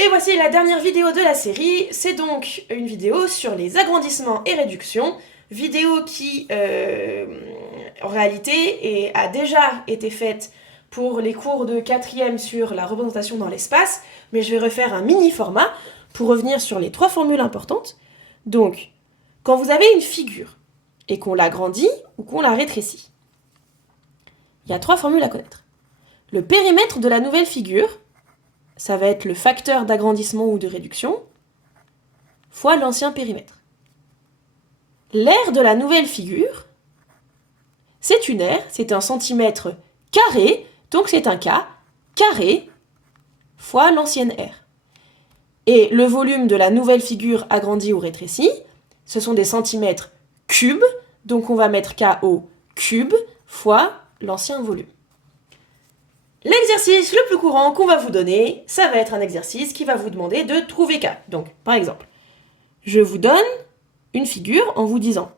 Et voici la dernière vidéo de la série, c'est donc une vidéo sur les agrandissements et réductions, vidéo qui en réalité a déjà été faite pour les cours de 4e sur la représentation dans l'espace, mais je vais refaire un mini format pour revenir sur les 3 formules importantes. Donc, quand vous avez une figure et qu'on l'agrandit ou qu'on la rétrécit, il y a 3 formules à connaître. Le périmètre de la nouvelle figure, ça va être le facteur d'agrandissement ou de réduction, fois l'ancien périmètre. L'aire de la nouvelle figure, c'est une aire, c'est un centimètre carré, donc c'est un K carré fois l'ancienne aire. Et le volume de la nouvelle figure agrandie ou rétrécie, ce sont des centimètres cubes, donc on va mettre K au cube fois l'ancien volume. L'exercice le plus courant qu'on va vous donner, ça va être un exercice qui va vous demander de trouver K. Donc, par exemple, je vous donne une figure en vous disant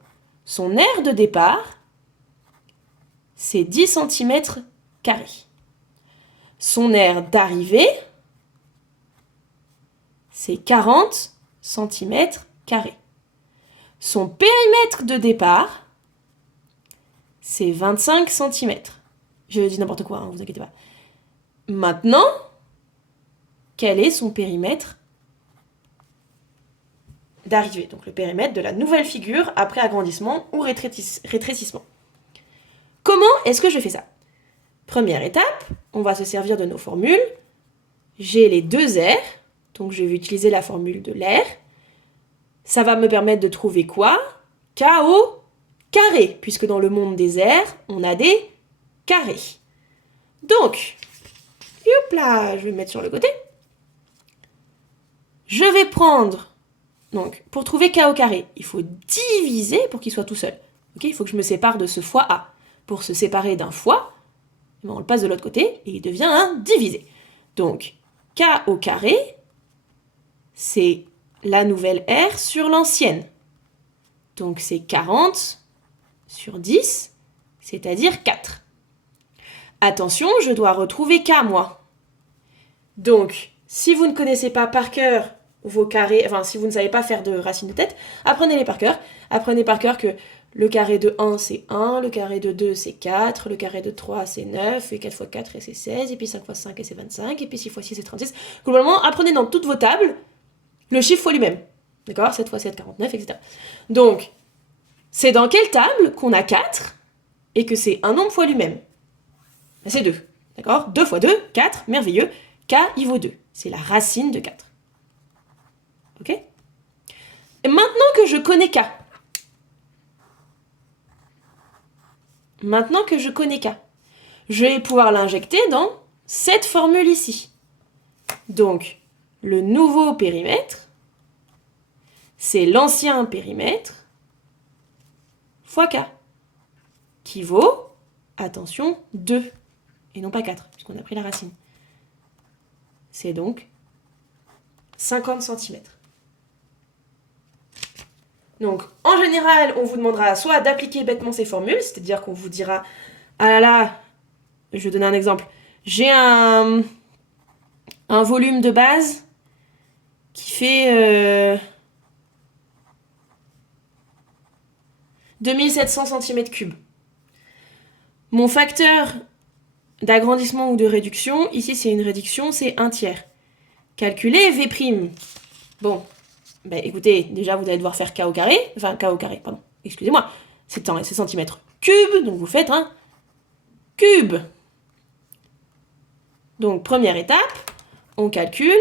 son aire de départ, c'est 10 cm². Son aire d'arrivée, c'est 40 cm². Son périmètre de départ, c'est 25 cm. Je dis n'importe quoi, vous inquiétez pas. Maintenant, quel est son périmètre d'arrivée? Donc le périmètre de la nouvelle figure après agrandissement ou rétrécissement. Comment est-ce que je fais ça? Première étape, on va se servir de nos formules. J'ai les deux aires, donc je vais utiliser la formule de l'aire. Ça va me permettre de trouver quoi? K au carré, puisque dans le monde des aires, on a des carrés. Donc, hop là, je vais me mettre sur le côté. Je vais prendre, donc pour trouver K au carré, il faut diviser pour qu'il soit tout seul. Okay, il faut que je me sépare de ce fois A. Pour se séparer d'un fois, on le passe de l'autre côté et il devient un divisé. Donc, K au carré, c'est la nouvelle R sur l'ancienne. Donc, c'est 40 sur 10, c'est-à-dire 4. Attention, je dois retrouver K, moi. Donc, si vous ne connaissez pas par cœur vos carrés, enfin, si vous ne savez pas faire de racines de tête, apprenez-les par cœur. Apprenez par cœur que le carré de 1, c'est 1, le carré de 2, c'est 4, le carré de 3, c'est 9, et 4 fois 4, et c'est 16, et puis 5 fois 5, et c'est 25, et puis 6 fois 6, c'est 36. Globalement, apprenez dans toutes vos tables le chiffre fois lui-même. D'accord? 7 fois 7, 49, etc. Donc, c'est dans quelle table qu'on a 4 et que c'est un nombre fois lui-même? C'est 2. D'accord? 2 fois 2, 4, merveilleux. K, il vaut 2. C'est la racine de 4. Ok? Et maintenant que je connais K, je vais pouvoir l'injecter dans cette formule ici. Donc, le nouveau périmètre, c'est l'ancien périmètre fois K, qui vaut, attention, 2, et non pas 4, puisqu'on a pris la racine. C'est donc 50 cm. Donc, en général, on vous demandera soit d'appliquer bêtement ces formules, c'est-à-dire qu'on vous dira « Ah là là, je vais donner un exemple. J'ai un volume de base qui fait 2700 cm3. Mon facteur d'agrandissement ou de réduction, ici c'est une réduction, c'est 1/3. Calculer V'. Bon, ben écoutez, déjà vous allez devoir faire K au carré, enfin K au carré, pardon, excusez-moi, c'est centimètres cubes, donc vous faites un cube. Donc première étape, on calcule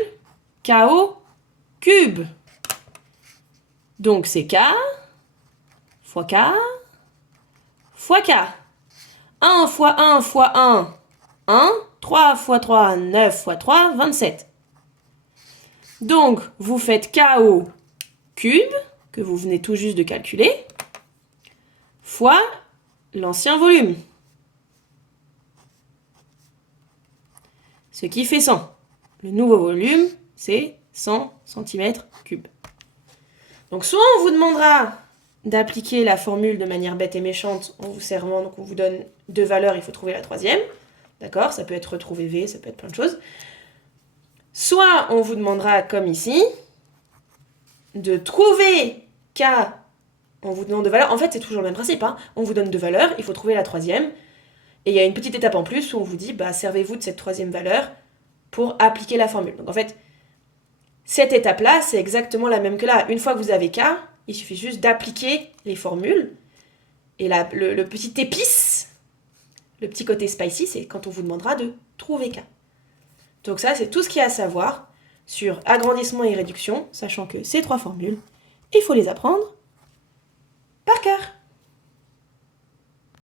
K au cube. Donc c'est K fois K fois K. 1 fois 1 fois 1, 1. 3 fois 3, 9 fois 3, 27. Donc, vous faites K au cube, que vous venez tout juste de calculer, fois l'ancien volume. Ce qui fait 100. Le nouveau volume, c'est 100 cm3. Donc, soit on vous demandera d'appliquer la formule de manière bête et méchante en vous servant, donc on vous donne 2 valeurs, il faut trouver la troisième. D'accord? Ça peut être retrouver V, ça peut être plein de choses. Soit on vous demandera, comme ici, de trouver K, on vous demande de valeurs. En fait, c'est toujours le même principe. Hein. On vous donne 2 valeurs, il faut trouver la troisième. Et il y a une petite étape en plus où on vous dit, servez-vous de cette troisième valeur pour appliquer la formule. Donc en fait, cette étape-là, c'est exactement la même que là. Une fois que vous avez K, il suffit juste d'appliquer les formules. Et là, le petit épice, le petit côté spicy, c'est quand on vous demandera de trouver K. Donc ça, c'est tout ce qu'il y a à savoir sur agrandissement et réduction, sachant que ces 3 formules, il faut les apprendre par cœur.